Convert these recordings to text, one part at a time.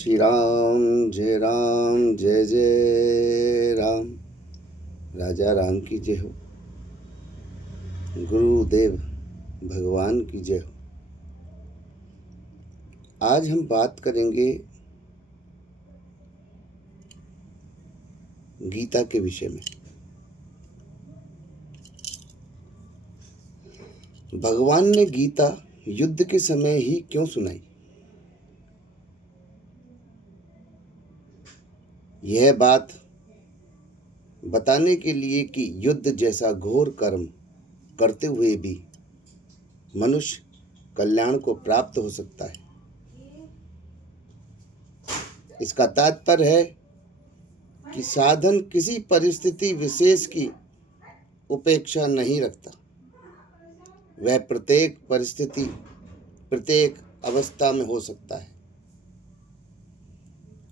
श्री राम जय जय राम। राजा राम की जय हो, गुरुदेव भगवान की जय हो। आज हम बात करेंगे गीता के विषय में। भगवान ने गीता युद्ध के समय ही क्यों सुनाई? यह बात बताने के लिए कि युद्ध जैसा घोर कर्म करते हुए भी मनुष्य कल्याण को प्राप्त हो सकता है। इसका तात्पर्य है कि साधन किसी परिस्थिति विशेष की उपेक्षा नहीं रखता। वह प्रत्येक परिस्थिति, प्रत्येक अवस्था में हो सकता है,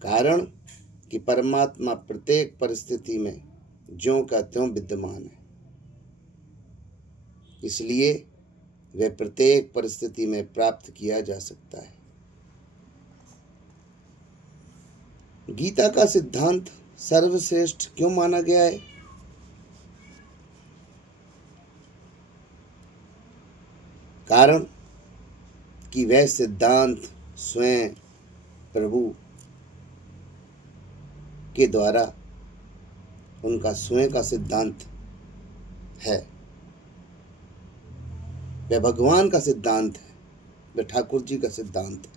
कारण कि परमात्मा प्रत्येक परिस्थिति में ज्यों का त्यों विद्यमान है। इसलिए वह प्रत्येक परिस्थिति में प्राप्त किया जा सकता है। गीता का सिद्धांत सर्वश्रेष्ठ क्यों माना गया है? कारण कि वह सिद्धांत स्वयं प्रभु के द्वारा उनका स्वयं का सिद्धांत है। वह भगवान का सिद्धांत है, वह ठाकुर जी का सिद्धांत है,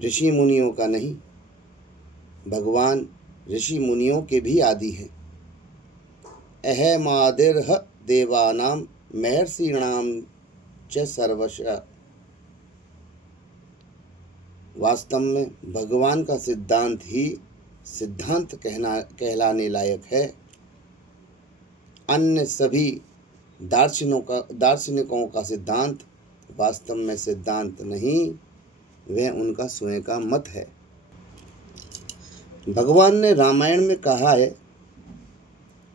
ऋषि मुनियों का नहीं। भगवान ऋषि मुनियों के भी आदि हैं। अहमादिर्ह देवानाम महर्षिणाम च सर्वशः। वास्तव में भगवान का सिद्धांत ही सिद्धांत कहलाने लायक है। अन्य सभी दार्शनिकों का सिद्धांत वास्तव में सिद्धांत नहीं, वह उनका स्वयं का मत है। भगवान ने रामायण में कहा है,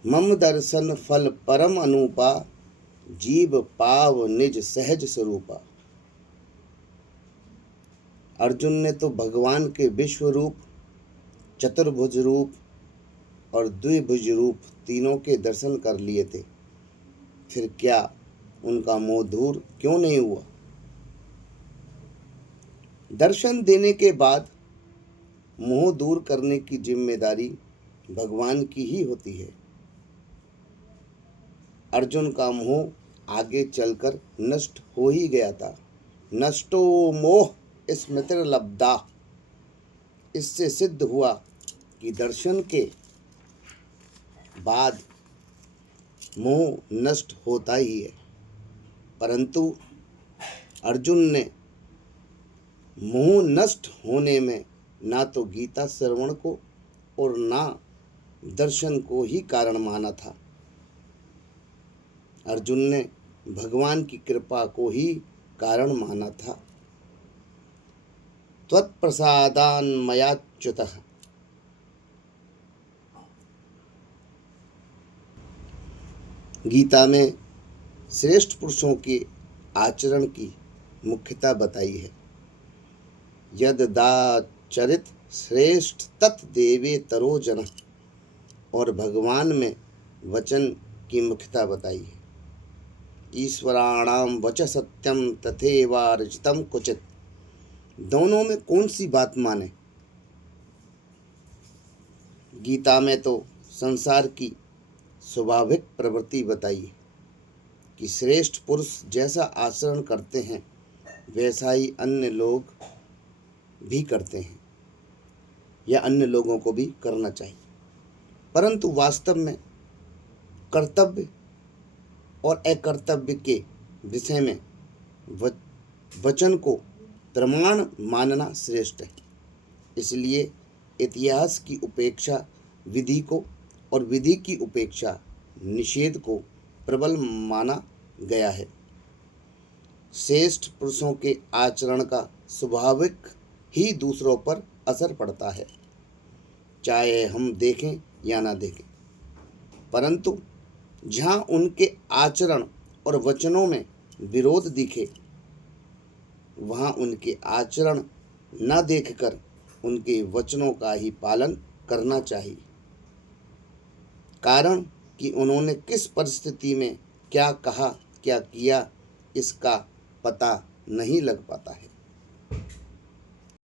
मम दर्शन फल परम अनुपा, जीव पाव निज सहज स्वरूपा। अर्जुन ने तो भगवान के विश्व रूप, चतुर्भुज रूप और द्विभुज रूप तीनों के दर्शन कर लिए थे। फिर क्या उनका मोह दूर क्यों नहीं हुआ? दर्शन देने के बाद मोह दूर करने की जिम्मेदारी भगवान की ही होती है। अर्जुन का मोह आगे चलकर नष्ट हो ही गया था। नष्टो मोह स्मृतिर्लब्धा। इससे सिद्ध हुआ कि दर्शन के बाद मोह नष्ट होता ही है। परंतु अर्जुन ने मोह नष्ट होने में ना तो गीता श्रवण को और ना दर्शन को ही कारण माना था। अर्जुन ने भगवान की कृपा को ही कारण माना था। त्वत्प्रसादान्मयाच्युतः। गीता में श्रेष्ठ पुरुषों के आचरण की मुख्यता बताई है। यदाचरित श्रेष्ठ तत् देवे तरो जन। और भगवान में वचन की मुख्यता बताई है। ईश्वराणाम वच सत्यम तथैवार्जितम क्वचित्। दोनों में कौन सी बात माने? गीता में तो संसार की स्वाभाविक प्रवृत्ति बताई है कि श्रेष्ठ पुरुष जैसा आचरण करते हैं वैसा ही अन्य लोग भी करते हैं, या अन्य लोगों को भी करना चाहिए। परंतु वास्तव में कर्तव्य और अकर्तव्य के विषय में वचन को प्रमाण मानना श्रेष्ठ है। इसलिए इतिहास की उपेक्षा विधि को और विधि की उपेक्षा निषेध को प्रबल माना गया है। श्रेष्ठ पुरुषों के आचरण का स्वाभाविक ही दूसरों पर असर पड़ता है, चाहे हम देखें या ना देखें। परंतु जहाँ उनके आचरण और वचनों में विरोध दिखे, वहाँ उनके आचरण न देखकर उनके वचनों का ही पालन करना चाहिए। कारण कि उन्होंने किस परिस्थिति में क्या कहा, क्या किया, इसका पता नहीं लग पाता है।